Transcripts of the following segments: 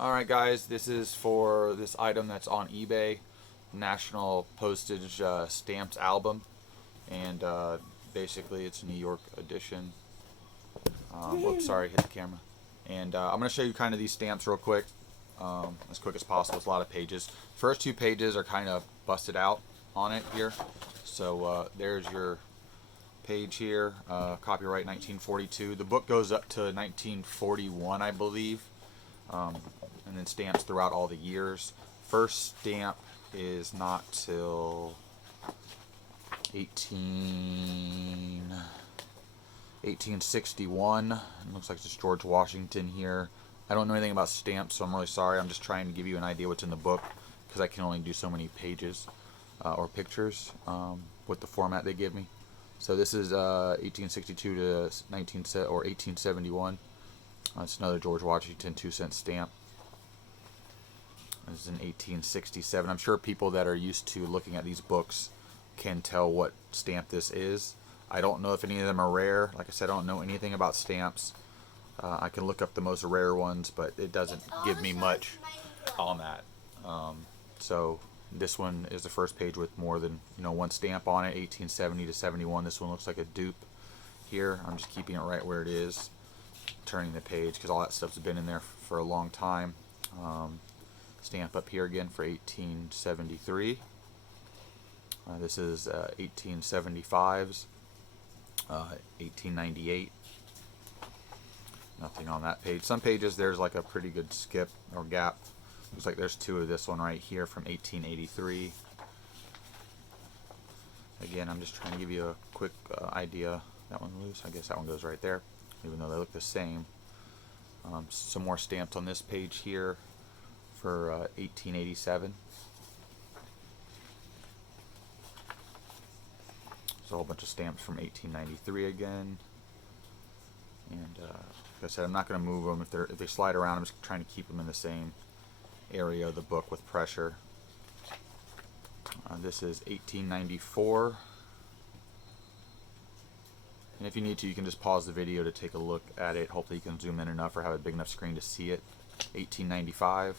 Alright guys, this is for this item that's on eBay, National Postage Stamps album, and basically it's a New York edition. Whoops, sorry, hit the camera. And I'm going to show you kind of these stamps real quick, as quick as possible. It's a lot of pages. First two pages are kind of busted out on it here. So there's your page here, copyright 1942. The book goes up to 1941, I believe. And then stamps throughout all the years. First stamp is not till 1861. It looks like it's George Washington here. I don't know anything about stamps, so I'm really sorry. I'm just trying to give you an idea what's in the book because I can only do so many pages or pictures with the format they give me. So this is 1862 to 1871. It's another George Washington 2-cent stamp. This is in 1867. I'm sure people that are used to looking at these books can tell what stamp this is. I don't know if any of them are rare. Like I said, I don't know anything about stamps. I can look up the most rare ones, but it doesn't give me much on that. So this one is the first page with more than one stamp on it, 1870 to 71. This one looks like a dupe here. I'm just keeping it right where it is, turning the page because all that stuff's been in there for a long time. Stamp up here again for 1873. This is 1875s, 1898. Nothing on that page. Some pages there's like a pretty good skip or gap. Looks like there's two of this one right here from 1883. Again, I'm just trying to give you a quick idea. That one loose. I guess that one goes right there, even though they look the same. Some more stamps on this page here for 1887. There's a whole bunch of stamps from 1893 again. And like I said, I'm not going to move them. If they slide around, I'm just trying to keep them in the same area of the book with pressure. This is 1894. And if you need to, you can just pause the video to take a look at it. Hopefully you can zoom in enough or have a big enough screen to see it. 1895.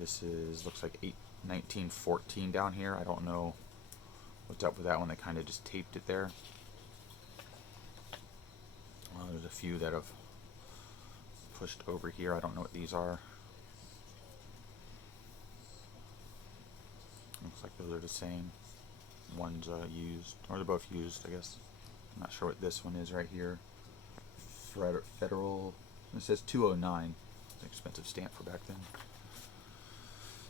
This is looks like 1914 down here. I don't know what's up with that one. They kind of just taped it there. There's a few that have pushed over here. I don't know what these are. Looks like those are the same. One's used, or they're both used, I guess. I'm not sure what this one is right here. Federal. It says 209. It's an expensive stamp for back then.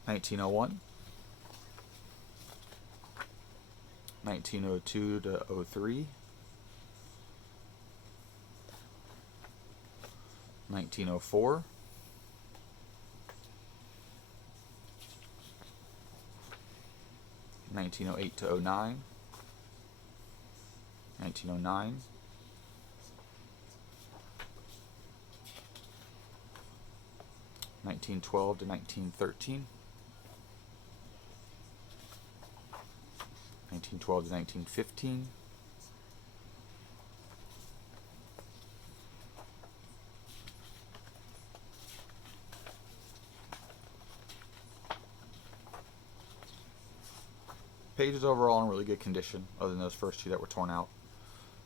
1901. 1902 to 03. 1904. 1908 to 09. 1909. 1912 to 1913. 1912 to 1915. 'Pages overall in really good condition, other than those first two that were torn out.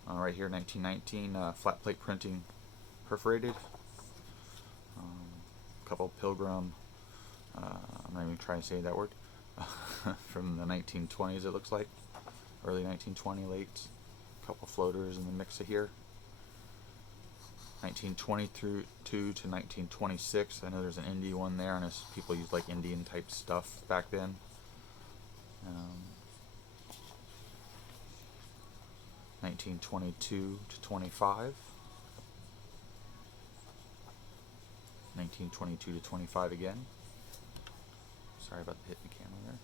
Right here, 1919, flat plate printing, perforated. Couple Pilgrim, I'm not even trying to say that word, from the 1920s it looks like, early 1920, late. Couple floaters in the mix of here. 1922 to 1926. I know there's an indie one there, and people used like Indian type stuff back then. 1922 to 25. 1922 to 25 again. Sorry about hitting the camera there.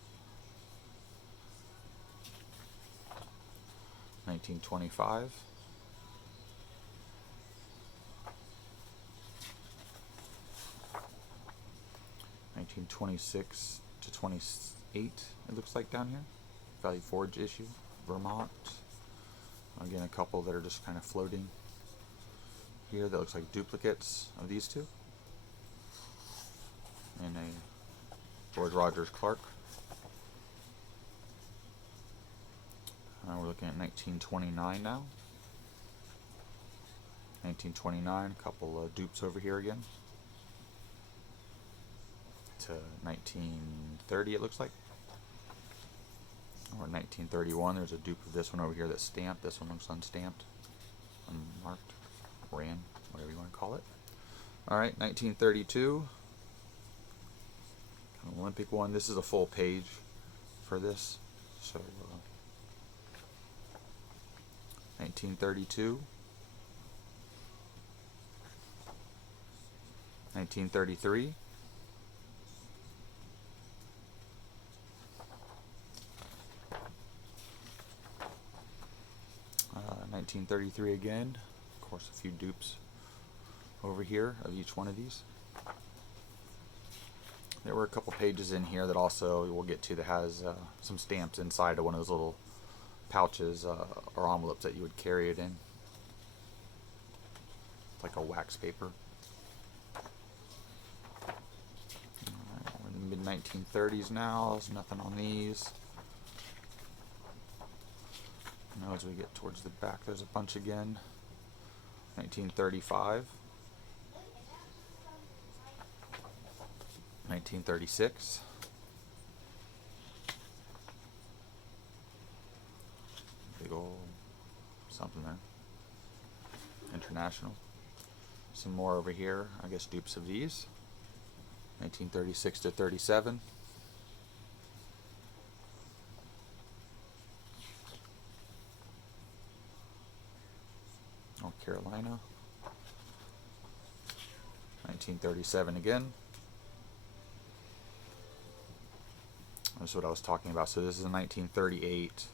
1925. 1926 to 28, it looks like down here. Valley Forge issue, Vermont. Again, a couple that are just kind of floating here that looks like duplicates of these two. in a George Rogers Clark. We're looking at 1929 now. 1929, a couple of dupes over here again. To 1930 it looks like. Or 1931, there's a dupe of this one over here that's stamped. This one looks unstamped, unmarked, ran, whatever you want to call it. Alright, 1932. An Olympic one. This is a full page for this. So, 1932. 1933. 1933 again. Of course, a few dupes over here of each one of these. There were a couple pages in here that also we'll get to that has some stamps inside of one of those little pouches or envelopes that you would carry it in. It's like a wax paper. Alright, we're in the mid-1930s now. There's nothing on these. Now as we get towards the back, there's a bunch again. 1935. 1936. Big old something there. International. Some more over here, I guess dupes of these. 1936 to 37. North Carolina. 1937 again. That's what I was talking about. So this is a 1938,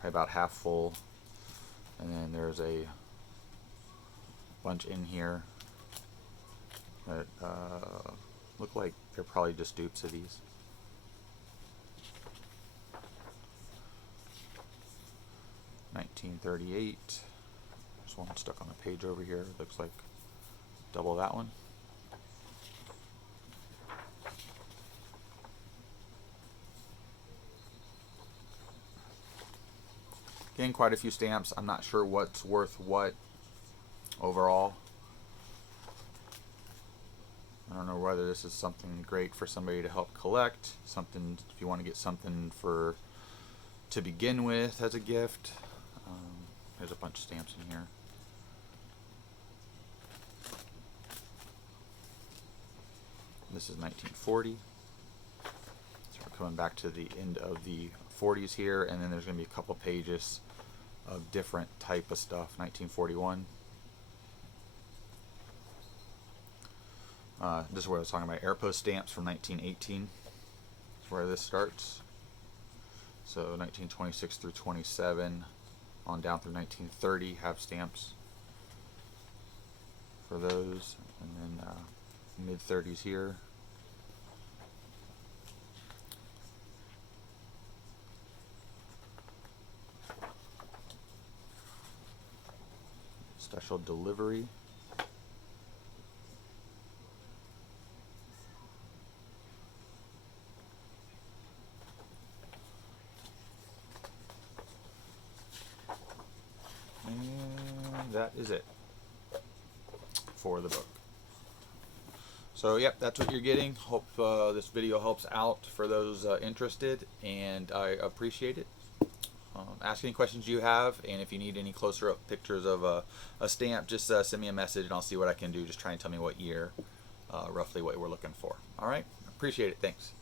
probably about half full, and then there's a bunch in here that look like they're probably just dupes of these. $1938. There's one stuck on a page over here. Looks like double that one. Again, quite a few stamps. I'm not sure what's worth what overall. I don't know whether this is something great for somebody to help collect, something if you want to get something for to begin with as a gift. There's a bunch of stamps in here. This is 1940. So we're coming back to the end of the 40s here, and then there's going to be a couple pages of different type of stuff. 1941. This is where I was talking about airpost stamps from 1918. That's where this starts. So 1926 through 27 on down through 1930 have stamps for those, and then mid 30s here. Special delivery. And that is it for the book. So yep, that's what you're getting. Hope this video helps out for those interested, and I appreciate it. Ask any questions you have, and if you need any closer up pictures of a stamp, just send me a message and I'll see what I can do. Just try and tell me what year, roughly what we're looking for. Alright, appreciate it. Thanks.